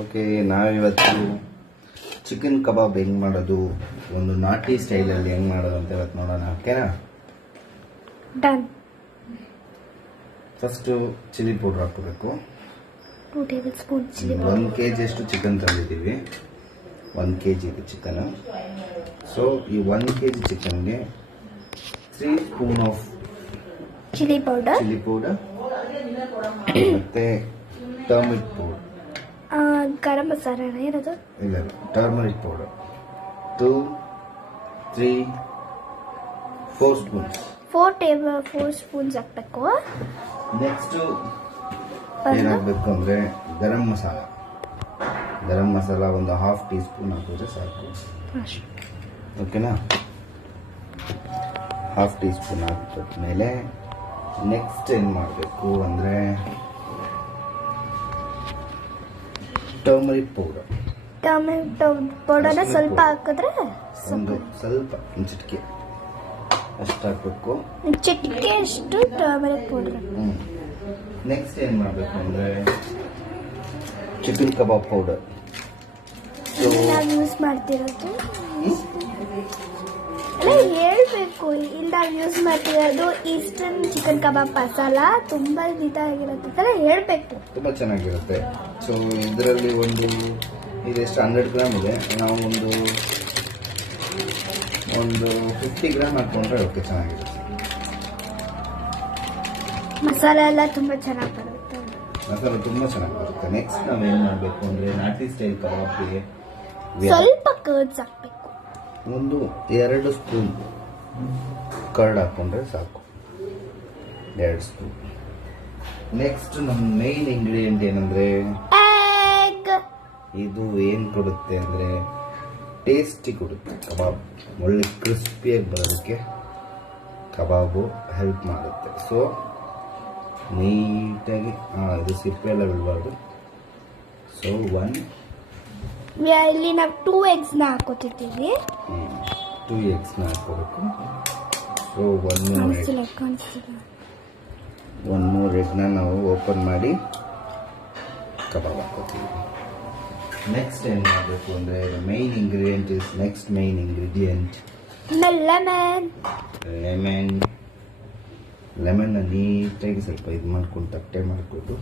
Okay, ನಾವಿವತ್ತು chicken ಕಬಾಬ್ ಹೆಂಗ್ ಮಾಡೋದು, ಒಂದು ನಾಟಿ ಸ್ಟೈಲಲ್ಲಿ ಹೆಂಗ್ ಮಾಡೋದು ಅಂತ ಇವತ್ತು ನೋಡೋಣ. ಓಕೆನಾ? ಡನ್. ಫಸ್ಟು ಚಿಲ್ಲಿ ಪೌಡರ್ ಹಾಕೋಬೇಕು. 2 ಟೇಬಲ್ ಸ್ಪೂನ್ ಚಿಲ್ಲಿ. 1 kg ಅಷ್ಟು ಚಿಕನ್ ತಂದಿದ್ದೀವಿ. 1 kg ಇದು ಚಿಕನ್. ಸೊ ಈ 1 kg ಚಿಕನ್ಗೆ 3 spoon of chilli powder ಮತ್ತೆ ಟರ್ಮರಿಕ್ ಪೌಡರ್. ಗರಂ ಮಸಾಲ ಇರೋದು? ಇಲ್ಲ, ಟರ್ಮರಿಕ್ ಪೌಡರ್ 2, 3, 4 ಸ್ಪೂನ್ಸ್. 4 ಸ್ಪೂನ್ಸ್ ಹಾಕ್ಬೇಕು. ನೆಕ್ಸ್ಟ್ ಏನಾಗಬೇಕು ಅಂದ್ರೆ ಗರಂ ಮಸಾಲ ಒಂದು 1/2 ಟೀ ಸ್ಪೂನ್ ಹಾಕಿದ್ರೆ ಸಾಕು. ಓಕೆನಾ? 1/2 ಟೀ ಸ್ಪೂನ್ ಹಾಕಿದ್ಮೇಲೆ ನೆಕ್ಸ್ಟ್ ಏನು ಮಾಡಬೇಕು ಅಂದರೆ ಟರ್ಮರಿಕ್ ಪೌಡರ್ನ ಸ್ವಲ್ಪ ಹಾಕಿದ್ರೆ ಸ್ವಲ್ಪ ಚಿಟಿಕೆ ಅಷ್ಟು ಹಾಕಬೇಕು. ಚಿಟಿಕೆ ಅಷ್ಟು ಟರ್ಮರಿಕ್ ಪೌಡರ್. ನೆಕ್ಸ್ಟ್ ಏನು ಮಾಡಬೇಕು ಅಂದರೆ ಚಿಕನ್ ಕಬಾಬ್ ಪೌಡರ್. ನಾವು ಯೂಸ್ ಮಾಡ್ತಿರೋದು ಹೇಳ್ಬೇಕು. ಇಲ್ಲಿ ನಾವು ಯೂಸ್ ಮಾಡ್ತಿರೋದು ಈಸ್ಟರ್ನ್ ಚಿಕನ್ ಕಬಾಬ್ ಮಸಾಲ. ತುಂಬಾ ಇದಾಗಿರುತ್ತೆ ಹೇಳ್ಬೇಕು. ತುಂಬ ಚೆನ್ನಾಗಿರುತ್ತೆ. ಸೊ ಇದರಲ್ಲಿ ಇದೆಷ್ಟು 100 ಗ್ರಾಮ್ ಇದೆ. ನಾವು ಒಂದು 50 ಗ್ರಾಮ್ ಹಾಕೊಂಡ್ರೆ ಓಕೆ, ಚೆನ್ನಾಗಿರುತ್ತೆ. ಮಸಾಲ ಎಲ್ಲ ತುಂಬಾ ಚೆನ್ನಾಗಿ ಬರುತ್ತೆ. ನೆಕ್ಸ್ಟ್ ನಾವೇನು ಮಾಡಬೇಕು ಅಂದರೆ ನಾಟಿ ಸ್ಟೈಲ್ ಕಬಾಬ್ಗೆ ಸ್ವಲ್ಪ ಕರ್ಡ್ಸ್ ಹಾಕ್ಬೇಕು. 2 ಸ್ಪೂನ್ ಕರ್ಡ್ ಹಾಕೊಂಡ್ರೆ ಸಾಕು. 2 ಸ್ಪೂನ್. ನೆಕ್ಸ್ಟ್ ನಮ್ಮ ಮೈನ್ ಇಂಗ್ರೀಡಿಯೆಂಟ್ ಏನಂದ್ರೆ ಎಗ್. ಇದು ಏನು ಕೊಡುತ್ತೆ ಅಂದರೆ ಟೇಸ್ಟಿ ಕೊಡುತ್ತೆ. ಕಬಾಬ್ ಒಳ್ಳೆ ಕ್ರಿಸ್ಪಿಯಾಗಿ ಬರೋದಕ್ಕೆ ಕಬಾಬು ಹೆಲ್ಪ್ ಮಾಡುತ್ತೆ. ಸೊ ನೀಟಾಗಿ ಇದು ಸಿಪ್ಪೆ ಎಲ್ಲ ಬಿಡಬಾರ್ದು. ಸೊ ಇಲ್ಲಿ ನಾವು 2 ಎಗ್ಸ್ನ ಹಾಕೋತಿದ್ದೀವಿ. 2 ಎಗ್ಸ್ನ ಹಾಕೋಬೇಕು. ಸೊ 1 more ಎಗ್ನ ನಾವು ಓಪನ್ ಮಾಡಿ ಕಬಾಬ್ ಹಾಕೋತೀವಿ. ನೆಕ್ಸ್ಟ್ ಏನು ಮಾಡಬೇಕು ಅಂದರೆ ಮೈನ್ ಇಂಗ್ರೀಡಿಯೆಂಟ್ ಲೆಮನ್ನ ನೀಟಾಗಿ ಸ್ವಲ್ಪ ಇದು ಮಾಡ್ಕೊಂಡು ತಟ್ಟೆ ಮಾಡಿಕೊಟ್ಟು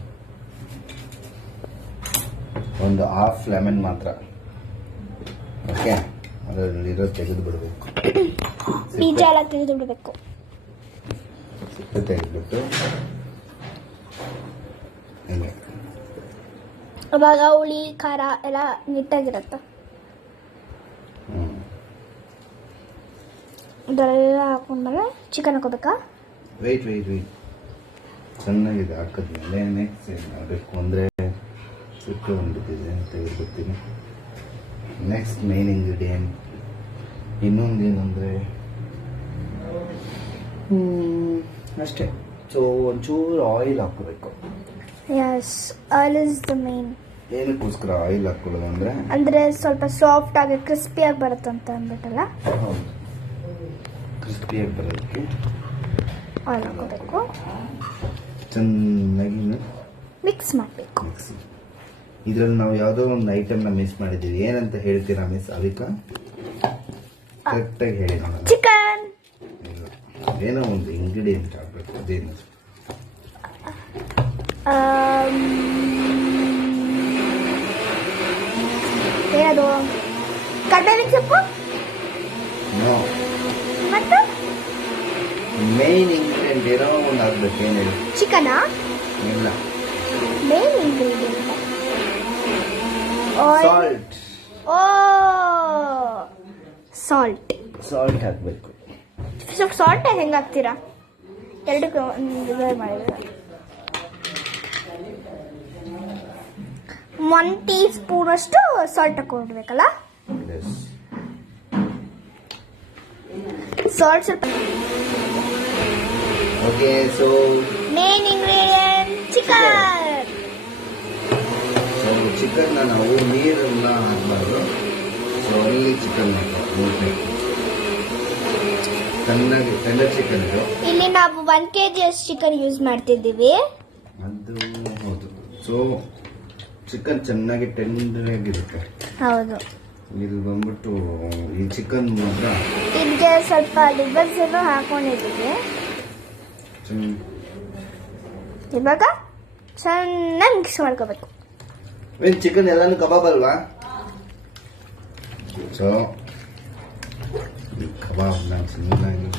ಒಂದು 1/2 ಲೆಮನ್ ಮಾತ್ರ. ಓಕೆ, ಅದರಲ್ಲಿರೋ ತೆಗೆದು ಬಿಡಬೇಕು. ಬೀಜ ಎಲ್ಲ ತೆಗೆದು ಬಿಡಬೇಕು. ಸಿಪ್ಪೆ ತೆಗೆದ್ಬಿಟ್ಟು ಅವಾಗ ಹುಳಿ ಖಾರ ಎಲ್ಲ ನೀಟಾಗಿರುತ್ತೆ. ಇದೆಲ್ಲ ಹಾಕೊಂಡ್ಮೇಲೆ ಚಿಕನ್ ಹಾಕೋಬೇಕಾ? ವೆಯ್ಟ್ ಚೆನ್ನಾಗಿದೆ. ಹಾಕಿದ್ಮೇಲೆ ನೆಕ್ಸ್ಟ್ ಏನು ಮಾಡಬೇಕು ಅಂದರೆ ಸಿಪ್ಪೆ ಬಂದ್ಬಿಟ್ಟಿದೆ, ತೆಗೆದುಬಿಡ್ತೀನಿ. ನೆಕ್ಸ್ಟ್ ಮೇನ್ ಇಂಗ್ರೀಡಿಯೆಂಟ್ ಇನ್ನೊಂದು ಏನಂದರೆ ಅಷ್ಟೇ. ಸೊ ಒಂಚೂರು ಆಯಿಲ್ ಹಾಕೋಬೇಕು. Yes, oil is the main. ಏನಕ್ಕೋಸ್ಕರ ಆಯಿಲ್ ಹಾಕೊಳ್ಳೋದು ಅಂದರೆ ಸ್ವಲ್ಪ ಸಾಫ್ಟ್ ಆಗಿ ಕ್ರಿಸ್ಪಿಯಾಗಿ ಬರುತ್ತೆ ಅಂತ ಅಂದ್ಬಿಟ್ಟಲ್ಲ. ಹೌದು, ಕ್ರಿಸ್ಪಿಯಾಗಿ ಬರೋದಕ್ಕೆ ಆಯಿಲ್ ಹಾಕೋಬೇಕು. ಚೆನ್ನಾಗಿ ಮಿಕ್ಸ್ ಮಾಡಬೇಕು. ಇದರಲ್ಲಿ ನಾವು ಯಾವುದೋ ಒಂದು ಐಟಮ್ನ ಮಿಸ್ ಮಾಡಿದ್ದೀವಿ. ಏನಂತ ಹೇಳ್ತೀರಾ ಮಿಸ್ ಅವಿಕಾ? ಕರೆಕ್ಟಾಗಿ ಹೇಳಿ ನೋಡೋಣ. ಚಿಕನ್. ಏನೋ ಒಂದು ಇಂಗ್ರೀಡಿಯೆಂಟ್ ಹಾಕಬೇಕು. ಅದೇನು? ಏನದು? ಕರ್ಬೇವಿನ ಸೊಪ್ಪು. ನೋ, ಮತ್ತು ಮೇನ್ ಇಂಗ್ರೀಡಿಯೆಂಟ್ ಏನೋ ಒಂದು ಹಾಕ್ಬೇಕು. ಏನು ಹೇಳಿ? ಚಿಕನಾ? ಇಲ್ಲ, ಮೇನ್ ಇಂಗ್ರೀಡಿಯೆಂಟ್ ಸಾಲ್ಟ್. ಸಾಲ್ಟ್ ಹಾಕಬೇಕು. ಸಾಲ್ಟ್ ಹೆಂಗೆ ಹಾಕ್ತೀರಾ? ಎರಡಕ್ಕೆ ಮಾಡಿದ್ರೆ 1 ಟೀ ಸ್ಪೂನ್ ಅಷ್ಟು ಸಾಲ್ಟ್ ಹಾಕೊಂಡ್ಬೇಕಲ್ಲ. ಸಾಲ್ಟ್ ಸ್ವಲ್ಪ. ಓಕೆ, ಸೊ ಮೇನ್ ಇಂಗ್ರೀಡಿಯೆಂಟ್ ಚಿಕನ್ನ ನಾವು ನೀರನ್ನ ಹಾಕಬಾರ್ದು. ಸೊ ಅಲ್ಲಿ ಚಿಕನ್ ಹಾಕಬೇಕು. ಟೆಂಡರ್ ಚಿಕನ್ ಇದು. ಇಲ್ಲಿ ನಾವು 1 kg ಅಷ್ಟು ಚಿಕನ್ ಯೂಸ್ ಮಾಡ್ತಿದ್ದೀವಿ. ಅದು ಹೌದು. ಸೊ ಚಿಕನ್ ಚೆನ್ನಾಗಿ ಟೆಂಡರ್ ಆಗಿರುತ್ತೆ. ಹೌದು. ಇದು ಬಂದ್ಬಿಟ್ಟು ಈ ಚಿಕನ್ ಮಾತ್ರ ಇದಕ್ಕೆ ಸ್ವಲ್ಪ ಲಿವರ್ಸ್ ಎಲ್ಲ ಹಾಕೊಂಡಿದ್ದೀವಿ. ಇವಾಗ ಚೆನ್ನಾಗಿ ಮಿಕ್ಸ್ ಮಾಡ್ಕೋಬೇಕು. ಏನ್ ಚಿಕನ್ ಎಲ್ಲಾನು ಕಬಾಬ್ ಅಲ್ವಾ? ಸೊ ಈ ಕಬಾಬ್ನ ಚೆನ್ನಾಗಿ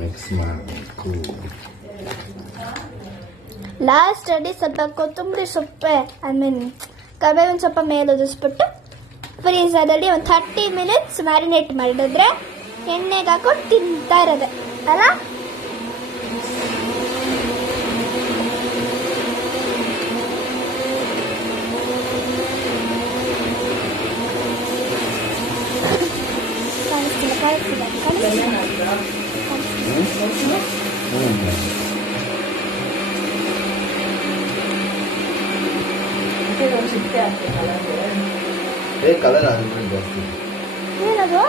ಮಿಕ್ಸ್ ಮಾಡಬೇಕು. ಲಾಸ್ಟ್ ಅಲ್ಲಿ ಸ್ವಲ್ಪ ಕೊತ್ತಂಬರಿ ಸೊಪ್ಪೆ ಕಬೇವಿನ ಸೊಪ್ಪ ಮೇಲೆ ಉದಿಸ್ಬಿಟ್ಟು ಫ್ರೀಸರಲ್ಲಿ ಒಂದು 30 ಮಿನಿಟ್ಸ್ ಮ್ಯಾರಿನೇಟ್ ಮಾಡಿದ್ರೆ ಎಣ್ಣೆಗೆ ಹಾಕೊಂಡು ತಿಂತಾ ಇರೋದೆ ಅಲ್ಲ. ಕಲರ್ ಆದ್ರೆ ಜಾಸ್ತಿ ಏನದು?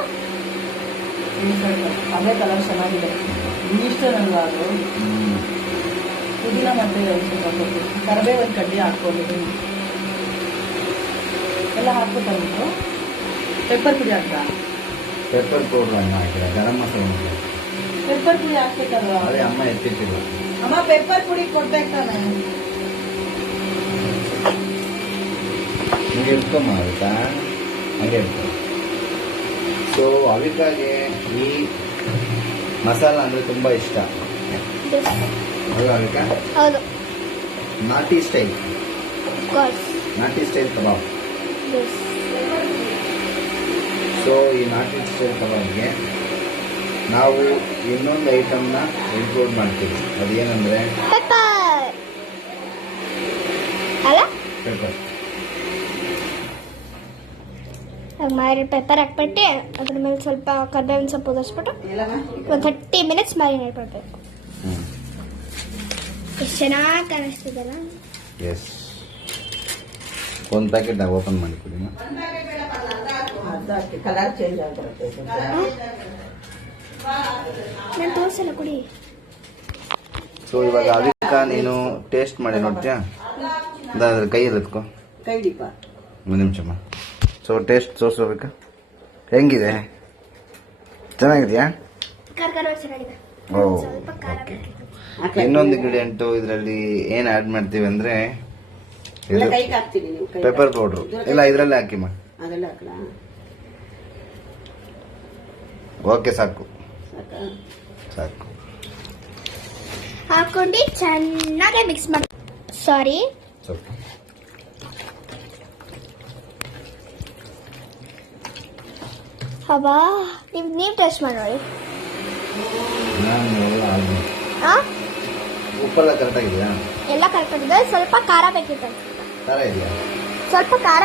ಅದೇ ಕಲರ್ ಚೆನ್ನಾಗಿದೆ. ಇಷ್ಟ ನನಗೆ ಅದು ಪುದೀನ ಮತ್ತೆ ಸ್ವಲ್ಪ ಕರಿಬೇವು ಒಂದು ಕಡ್ಡಿ ಹಾಕ್ಕೊಂಡಿದ್ದೀನಿ. ಎಲ್ಲ ಹಾಕ್ಬಿಟ್ಟು ಪೆಪ್ಪರ್ ಪುಡಿ ಹಾಕ್ತಾ? ಪೆಪ್ಪರ್ ಪೌಡರ್ ಅಮ್ಮ ಹಾಕಿಲ್ಲ, ಗರಂ ಮಸಾಲೆ ಪೆಪ್ಪರ್ ಪುಡಿ ಹಾಕ್ಬೇಕಲ್ವಾ? ಅದೇ ಅಮ್ಮ ಎತ್ತಿಟ್ಟಿಲ್ಲ. ಅಮ್ಮ ಪೆಪ್ಪರ್ ಪುಡಿ ಕೊಡ್ಬೇಕಾನೆ. ಹಂಗೆ ಇಟ್ಕೊಂಬ ಆಗುತ್ತಾ? ಹಂಗೆ ಇಟ್ಕೊ. ಸೊ ಅವಿಕಾಗೆ ಈ ಮಸಾಲ ಅಂದರೆ ತುಂಬ ಇಷ್ಟ ಅಲ್ವಾ ಅವಿಕಾ? ಹೌದು. ನಾಟಿ ಸ್ಟೈಲ್ ಕೋರ್ಸ್. ನಾಟಿ ಸ್ಟೈಲ್ ಕಬಾಬ್. ಸೊ ಈ ನಾಟಿ ಸ್ಟೈಲ್ ಕಬಾಬ್ಗೆ ನಾವು ಇನ್ನೊಂದು ಐಟಮ್ನ ಇನ್ಕ್ಲೂಡ್ ಮಾಡ್ತೀವಿ. ಅದೇನಂದರೆ ಪೆಪ್ಪರ್ ಅಲ್ಲ? ಪೆಪ್ಪರ್. ಮಾಡಿ ಪೆಪ್ಪರ್ ಹಾಕ್ಬಿಟ್ಟು ಅದ್ರ ಮೇಲೆ ಸ್ವಲ್ಪ ಕರ್ಬೇವಿನ ಸೊಪ್ಪು ಉದಿಸ್ಬಿಟ್ಟು ಒಂದು 30 ಮಿನಿಟ್ಸ್ ಮ್ಯಾರಿನೇಟ್ ಮಾಡಬೇಕು. ಎಷ್ಟು ಚೆನ್ನಾಗಿ ಕಾಣಿಸ್ತಿದಲ್ಲ. ಎಸ್, ಒಂದು ಪ್ಯಾಕೆಟ್ ಓಪನ್ ಮಾಡಿಕೊಡಿ. ಕಲರ್ ಚೇಂಜ್ ಆಗ್ಬಿಡುತ್ತೆ. ನಾನು ತೋರಿಸಲ್ಲ ಕುಡಿ. ಸೊ ಇವಾಗ ಅವಿಕಾ ನೀನು ಟೇಸ್ಟ್ ಮಾಡಿ ನೋಡ್ತೀಯಾ? ಅದ್ರ ಕೈಯಲ್ಲಿ ಎತ್ಕೊ. ಕೈ ದೀಪ ಒಂದು ನಿಮಿಷಮ್ಮ. So taste ತೋರಿಸ್ಬೇಕಾ? ಹೆಂಗಿದೆ? ಚೆನ್ನಾಗಿದೆಯಾ? ಚೆನ್ನಾಗಿದೆ. ಓ ಸ್ವಲ್ಪ ಖಾರ ಓಕೆ. ಬೇಕಿತ್ತು. ಇನ್ನೊಂದು ಇಂಗ್ರೀಡಿಯೆಂಟು ಇದರಲ್ಲಿ ಏನು ಆ್ಯಡ್ ಮಾಡ್ತೀವಿ ಅಂದರೆ ಎಲ್ಲ ಕೈಗೆ ಹಾಕ್ತೀನಿ. ನೀವು ಕೈ ಪೆಪ್ಪರ್ ಪೌಡ್ರು ಇಲ್ಲ ಇದರಲ್ಲೇ ಹಾಕಿಮ್ಮ. ಅದೆಲ್ಲ ಹಾಕ್ಲಾ? ಓಕೆ ಸಾಕು ಸಾಕಾ? ಸಾಕು. ಹಾಕೊಂಡು ಚೆನ್ನಾಗಿ ಮಿಕ್ಸ್ ಮಾಡಿ. ಸಾರಿ, ಸ್ವಲ್ಪ ಹವಾ ನೀವು ಟೇಸ್ಟ್ ಮಾಡಿ ನೋಡಿ. ನಾನು ಎಲ್ಲ ಆದ್ಮೇಲೆ ಆ ಉಪ್ಪೆಲ್ಲ ಕರೆಕ್ಟಾಗಿದೆಯಾ? ಎಲ್ಲ ಕರೆಕ್ಟ್ ಆಗಿದೆ. ಸ್ವಲ್ಪ ಖಾರ ಬೇಕಿತ್ತು. ಖಾರ ಇದೆಯಾ? ಸ್ವಲ್ಪ ಖಾರ